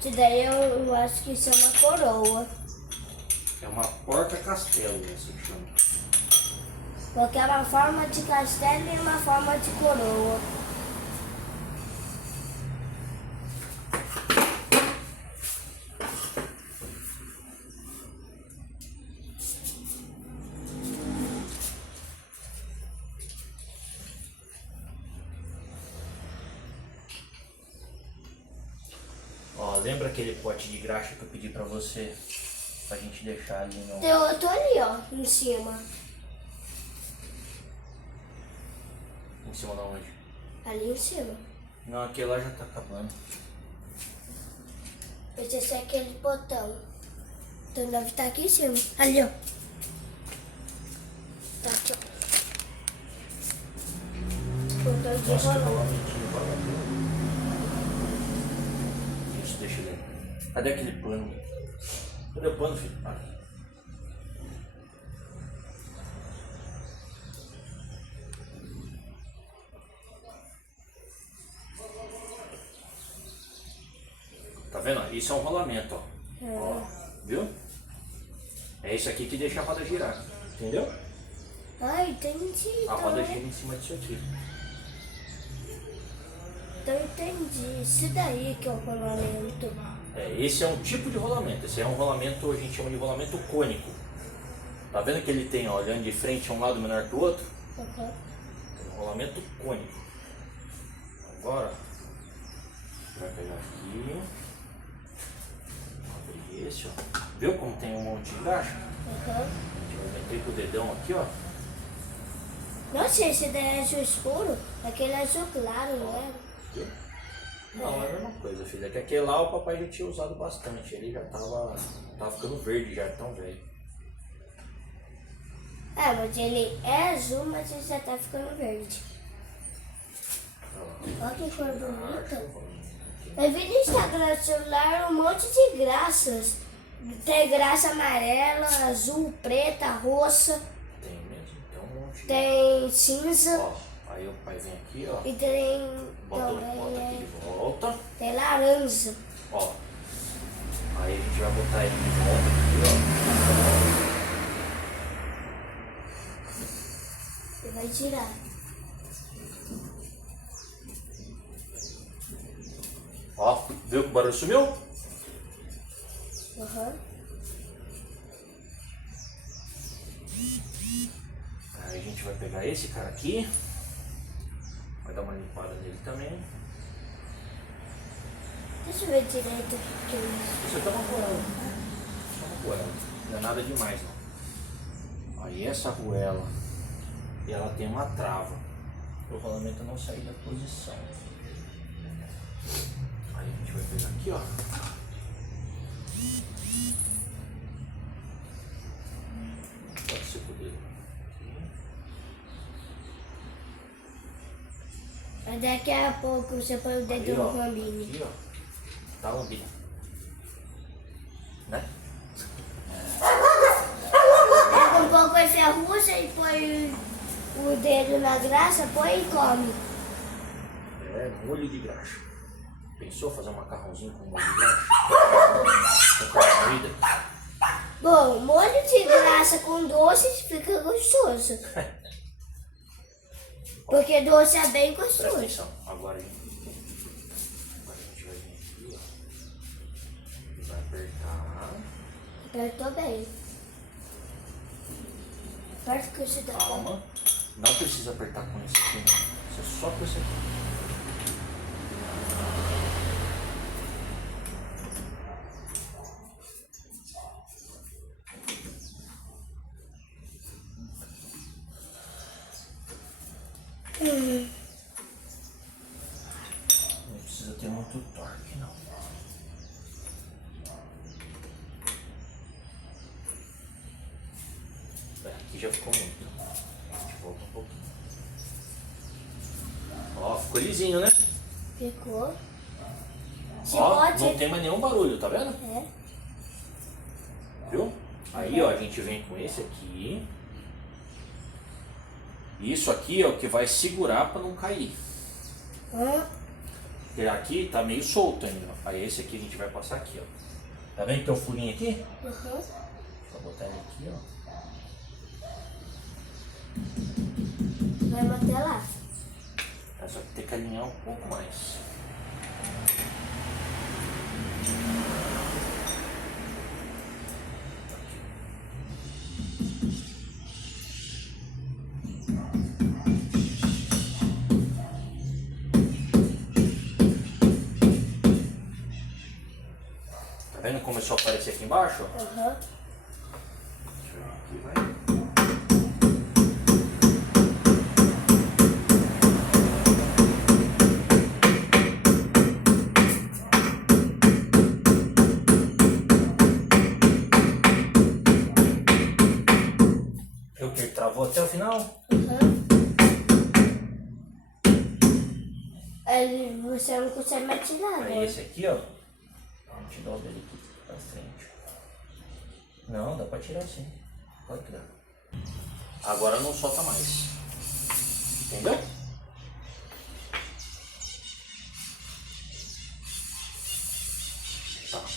Isso daí eu acho que isso é uma coroa. É uma porta-castelo, essa que chama. Porque é uma forma de castelo e uma forma de coroa. Ó, lembra aquele pote de graxa que eu pedi pra você? Pra gente deixar ali no... Tem outro ali, ó, em cima. Em cima da onde? Ali em cima. Não, aquele lá já tá acabando. Esse é aquele botão. Então deve estar aqui em cima. Ali, ó. Tá aqui, ó. Botão de Nossa, que rolão. rolamentinho vagabundo. Isso, deixa ele. Cadê aquele pano? Cadê o pano, filho? Aqui. Tá vendo? Isso é um rolamento, ó. Ó, viu? É isso aqui que deixa a roda girar. Entendeu? Ah, entendi. A roda Então, gira em cima disso aqui. então entendi. Isso daí que é o rolamento. É, esse é um tipo de rolamento. Esse é um rolamento, a gente chama de rolamento cônico. Tá vendo que ele tem, ó, olhando de frente um lado menor que o outro? Uhum. É um rolamento cônico. Agora, vai pegar aqui. Abrir esse, ó. Viu como tem um monte de graxa? Uhum. A gente vai meter com o dedão aqui, ó. Nossa, esse daí é azul escuro? Aquele é azul claro, não é? Viu? Não, é a mesma coisa, filha. É que aquele lá o papai já tinha usado bastante. Ele já tava ficando verde já, tão velho. É, mas ele é azul, mas ele já tá ficando verde. Olha que cor bonita. Eu vi no Instagram celular um monte de graças. Tem graça amarela, azul, preta, roxa, Tem mesmo, tem um monte. tem cinza Ó, aí o pai vem aqui, ó. e tem Bota aqui também de volta. tem laranja. Ó. Aí a gente vai botar ele de volta aqui, E vai tirar. ó. Ó, viu que o barulho sumiu? Uhum. Aí a gente vai pegar esse cara aqui. Vai dar uma limpada nele também. Deixa eu ver direito o que é isso. Isso aqui é uma arruela. Só uma arruela. Não é nada demais, não. Aí essa arruela, e ela tem uma trava. O rolamento não sair da posição. Aí a gente vai pegar aqui, ó. Pode ser por dele. Mas daqui a pouco você põe o dedo no rambinho. Aqui, ó. Tá lambida. Né? Pega um pouco esse arroz e põe o dedo na graxa, põe e come. É, molho de graxa. Pensou fazer um macarrãozinho com molho de graxa? Com carne moída? Bom, molho de graxa com doce fica gostoso. Porque doce é bem Presta gostoso. atenção. Agora a gente vai vir aqui, ó. E vai apertar. Apertou bem. Aperta que você dá. Calma. Não precisa apertar com esse aqui, não. Isso é só com esse aqui. Não precisa ter muito torque, não. Aqui já ficou muito. Volta um pouquinho. Ó, ficou lisinho, né? Ficou. Ó, Chicote. não tem mais nenhum barulho, tá vendo? É. Viu? Aí, ó, a gente vem com esse aqui. Isso aqui é o que vai segurar para não cair. Porque aqui tá meio solto ainda, ó. Aí esse aqui a gente vai passar aqui, ó. Tá vendo que tem um furinho aqui? Vou botar ele aqui, ó. Vai até lá. É só que tem que alinhar um pouco mais. Tá vendo como começou a aparecer aqui embaixo? Deixa eu ver aqui, vai. Viu que ele travou até o final? Aí você não consegue mais tirar, Aí né? esse aqui, ó. A gente dobra ele aqui pra frente. Não, dá pra tirar sim. Pode tirar. Agora não solta mais. Entendeu?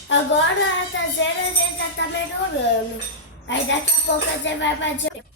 Agora a traseira a gente já tá melhorando. Aí daqui a pouco a gente vai pra direita.